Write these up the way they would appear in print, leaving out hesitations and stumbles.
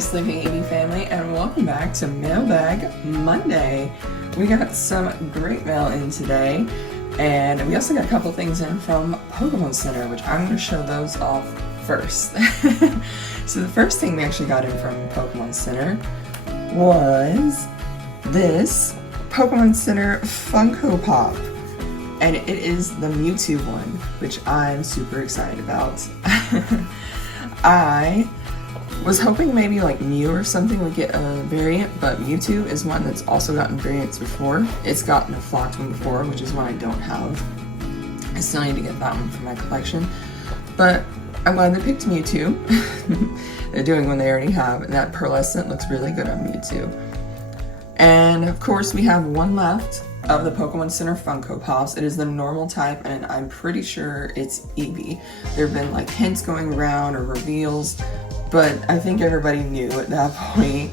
Sleeping Eevee family, and welcome back to Mailbag Monday. We got some great mail in today, and we also got a couple things in from Pokémon Center, which I'm going to show those off first. So the first thing we actually got in from Pokémon Center was this Pokémon Center Funko Pop, and it is the Mewtwo one, which I'm super excited about. I was hoping maybe like Mew or something would get a variant, but Mewtwo is one that's also gotten variants before. It's gotten a flocked one before, which is one I don't have. I still need to get that one for my collection, but I'm glad they picked Mewtwo. They're doing one they already have, and that pearlescent looks really good on Mewtwo. And of course we have one left of the Pokémon Center Funko Pops. It is the normal type, and I'm pretty sure it's Eevee. There have been like hints going around or reveals, but I think everybody knew at that point.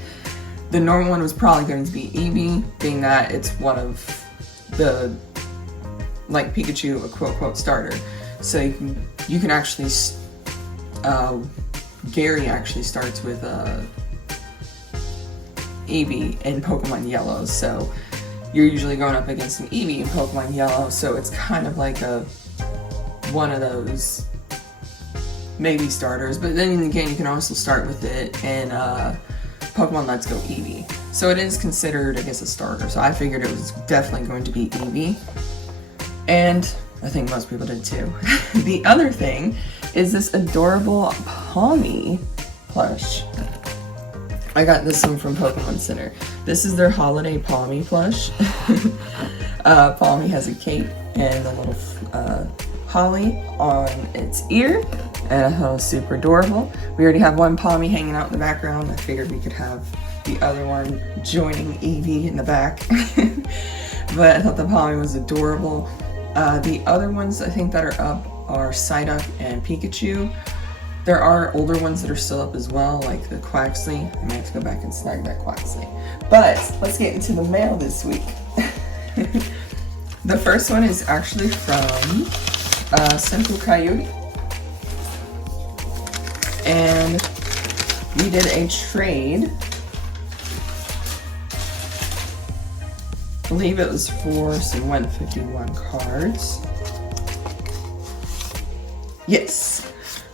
The normal one was probably going to be Eevee, being that it's one of the, like Pikachu, a quote-quote starter. So you can actually, Gary actually starts with Eevee in Pokemon Yellow, so you're usually going up against an Eevee in Pokemon Yellow, so it's kind of like one of those maybe starters, but then again you can also start with it in Pokemon Let's Go Eevee. So it is considered, I guess, a starter, so I figured it was definitely going to be Eevee. And I think most people did too. The other thing is this adorable Palmy plush. I got this one from Pokémon Center. This is their holiday Palmy plush. Palmy has a cape and a little holly on its ear, and I thought it was super adorable. We already have one Palmy hanging out in the background. I figured we could have the other one joining Eevee in the back. But I thought the Palmy was adorable. The other ones I think that are up are Psyduck and Pikachu. There are older ones that are still up as well, like the Quaxly. I may have to go back and snag that Quaxly. But let's get into the mail this week. The first one is actually from Simple Coyote. And we did a trade. I believe it was for some 151 cards. Yes.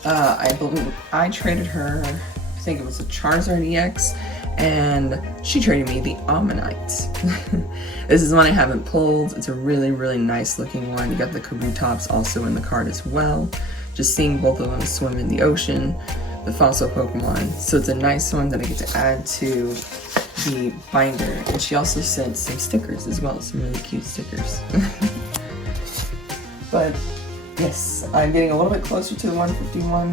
I believe I traded her, I think it was a Charizard EX, and she traded me the Ammonite. This is one I haven't pulled. It's a really, really nice looking one. You got the Kabutops also in the card as well. Just seeing both of them swim in the ocean, the fossil Pokemon. So it's a nice one that I get to add to the binder. And she also sent some stickers as well, some really cute stickers. But yes, I'm getting a little bit closer to the 151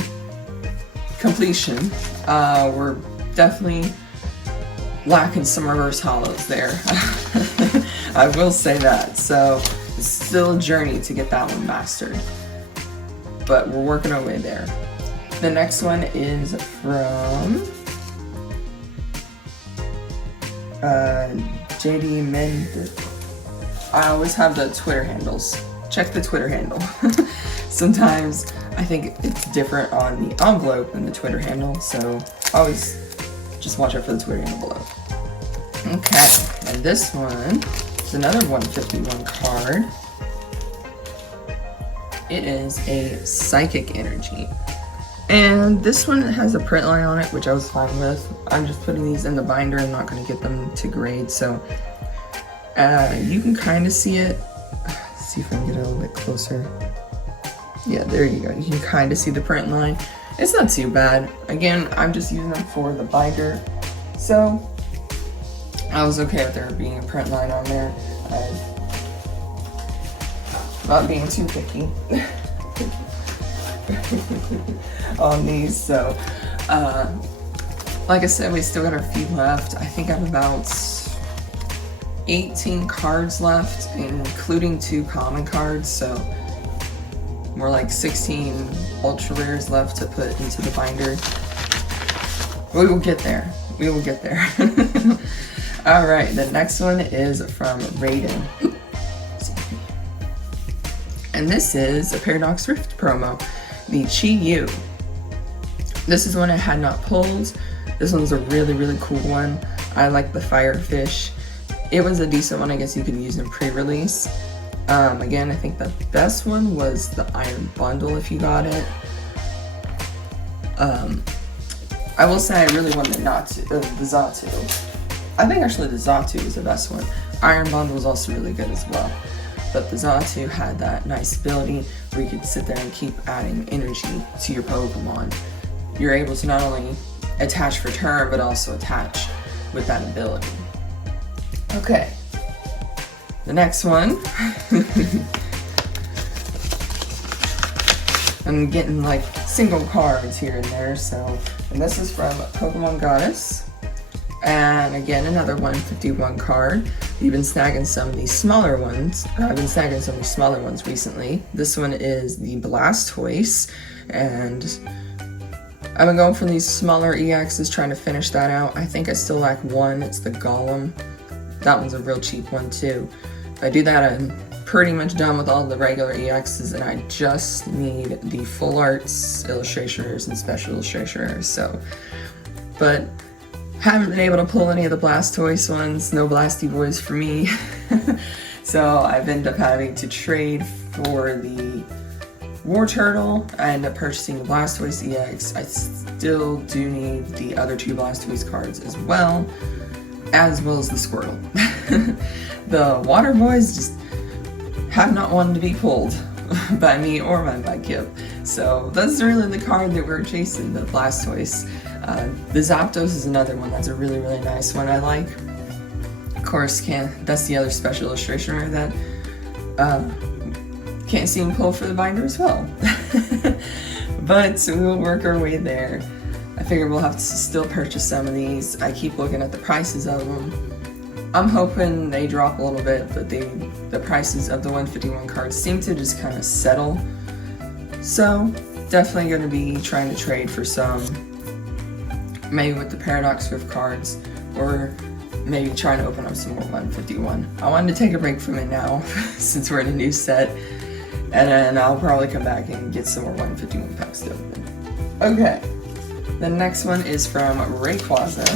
completion. We're definitely lacking some reverse hollows there. I will say that. So it's still a journey to get that one mastered, but we're working our way there. The next one is from JD Mend. I always have the Twitter handles. Check the Twitter handle. Sometimes I think it's different on the envelope than the Twitter handle, so always just watch out for the Twitter handle below. Okay, and this one is another 151 card. It is a Psychic Energy. And this one has a print line on it, which I was fine with. I'm just putting these in the binder. I'm not going to get them to grade, so you can kind of see it. See if I can get it a little bit closer. Yeah, there you go. You can kind of see the print line. It's not too bad. Again, I'm just using them for the binder, so I was okay with there being a print line on there. Not being too picky on these. So, like I said, we still got a few left. I think I have about 18 cards left, including 2 common cards, so more like 16 ultra rares left to put into the binder. We will get there. We will get there. Alright, the next one is from Raiden. And this is a Paradox Rift promo, the Chi-Yu. This is one I had not pulled. This one's a really, really cool one. I like the Firefish. It was a decent one, I guess you could use in pre-release. Again, I think the best one was the Iron Bundle if you got it. I will say I really wanted the Xatu. I think actually the Xatu was the best one. Iron Bundle was also really good as well. But the Xatu had that nice ability where you could sit there and keep adding energy to your Pokemon. You're able to not only attach for turn, but also attach with that ability. Okay, the next one. I'm getting like single cards here and there, and this is from Pokemon Goddess. And again, another 151 card. You've been snagging some of these smaller ones. I've been snagging some of these smaller ones recently. This one is the Blastoise, and I've been going for these smaller EXs, trying to finish that out. I think I still lack one. It's the Golem. That one's a real cheap one too. If I do that, I'm pretty much done with all the regular EXs, and I just need the full arts illustrators and special illustrators. But haven't been able to pull any of the Blastoise ones. No Blasty Boys for me. So I've ended up having to trade for the War Turtle. I ended up purchasing the Blastoise EX. I still do need the other two Blastoise cards as well as the Squirtle. The Water Boys just have not wanted to be pulled by me or by Kip. So that's really the card that we're chasing, the Blastoise. The Zapdos is another one that's a really, really nice one I like. Of course, that's the other special illustration that can't seem to pull for the binder as well. But we'll work our way there. I figure we'll have to still purchase some of these. I keep looking at the prices of them. I'm hoping they drop a little bit, but the prices of the 151 cards seem to just kind of settle. So definitely going to be trying to trade for some, maybe with the Paradox Rift cards, or maybe trying to open up some more 151. I wanted to take a break from it now since we're in a new set, and then I'll probably come back and get some more 151 packs to open. Okay, the next one is from Rayquaza.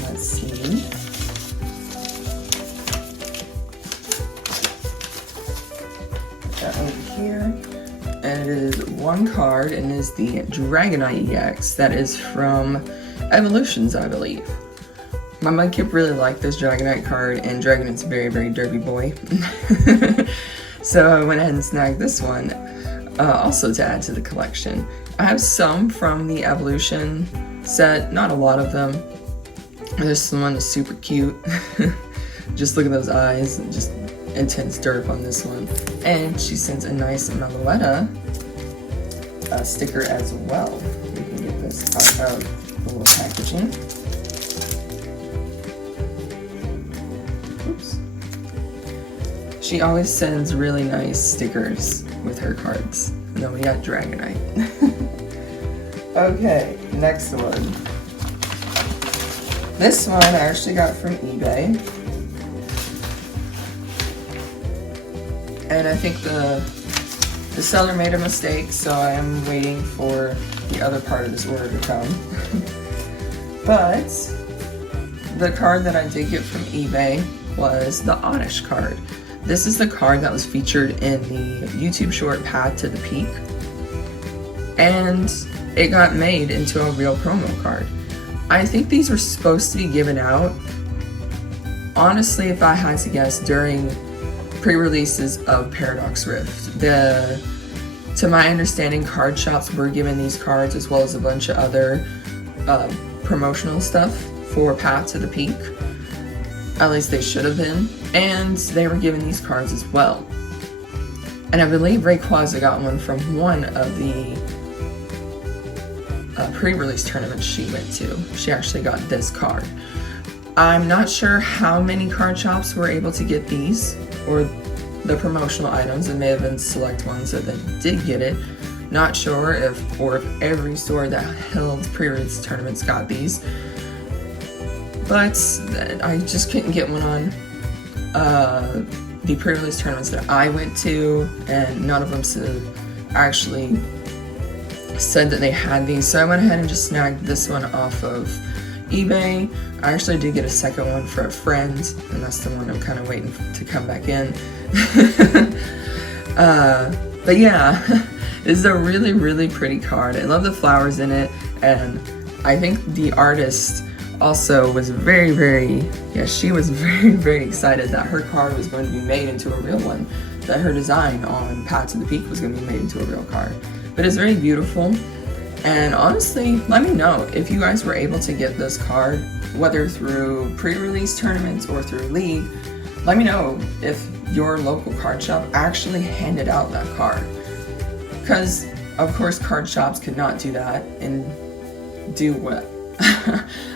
Let's see. Over here, and it is one card, and it is the Dragonite EX that is from Evolutions, I believe. My Mudkip really liked this Dragonite card, and Dragonite's a very, very derpy boy. So I went ahead and snagged this one, also to add to the collection. I have some from the Evolution set, not a lot of them. This one is super cute. Just look at those eyes, and just intense derp on this one. And she sends a nice Meloetta sticker as well. We can get this out of the little packaging. Oops. She always sends really nice stickers with her cards. And then we got Dragonite. Okay, next one. This one I actually got from eBay. And I think the seller made a mistake, so I am waiting for the other part of this order to come. But the card that I did get from eBay was the Oddish card. This is the card that was featured in the YouTube short Path to the Peak, and it got made into a real promo card. I think these were supposed to be given out, honestly, if I had to guess, during pre-releases of Paradox Rift. To my understanding, card shops were given these cards as well as a bunch of other promotional stuff for Path to the Peak. At least they should have been. And they were given these cards as well. And I believe Rayquaza got one from one of the pre-release tournaments she went to. She actually got this card. I'm not sure how many card shops were able to get these, or the promotional items. It may have been select ones that did get it. Not sure if every store that held pre-release tournaments got these. But I just couldn't get one on the pre-release tournaments that I went to, and none of them actually said that they had these, so I went ahead and just snagged this one off of eBay. I actually did get a second one for a friend, and that's the one I'm kind of waiting to come back in. But yeah, this is a really, really pretty card. I love the flowers in it, and I think the artist also was she was very excited that her card was going to be made into a real one, that her design on Paths of the Peak was going to be made into a real card. But it's very beautiful, and honestly, let me know if you guys were able to get this card, whether through pre-release tournaments or through League. Let me know if your local card shop actually handed out that card, because of course card shops could not do that and do what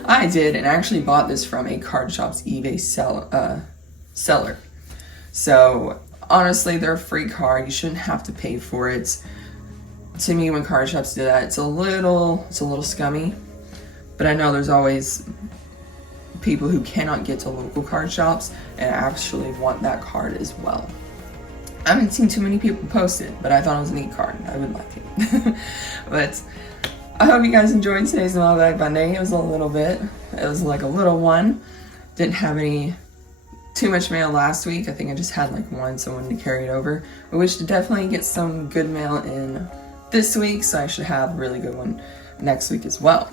I did, and actually bought this from a card shop's eBay seller. So honestly, they're a free card. You shouldn't have to pay for it. To me, when card shops do that, it's a little scummy. But I know there's always people who cannot get to local card shops and actually want that card as well. I haven't seen too many people post it, but I thought it was a neat card. I would like it. But I hope you guys enjoyed today's Mailbag Monday. It was like a little one. Didn't have too much mail last week. I think I just had like one, so I wanted to carry it over. But we should definitely get some good mail in this week, so I should have a really good one next week as well.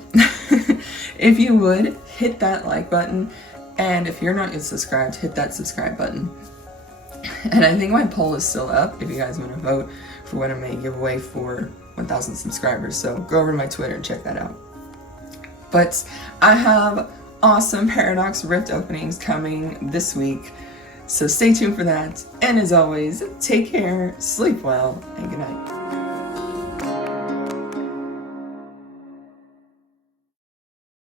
If you would, hit that like button, and if you're not yet subscribed, hit that subscribe button. And I think my poll is still up if you guys want to vote for what I may give away for 1,000 subscribers, so go over to my Twitter and check that out. But I have awesome Paradox Rift openings coming this week, so stay tuned for that, and as always, take care, sleep well, and good night.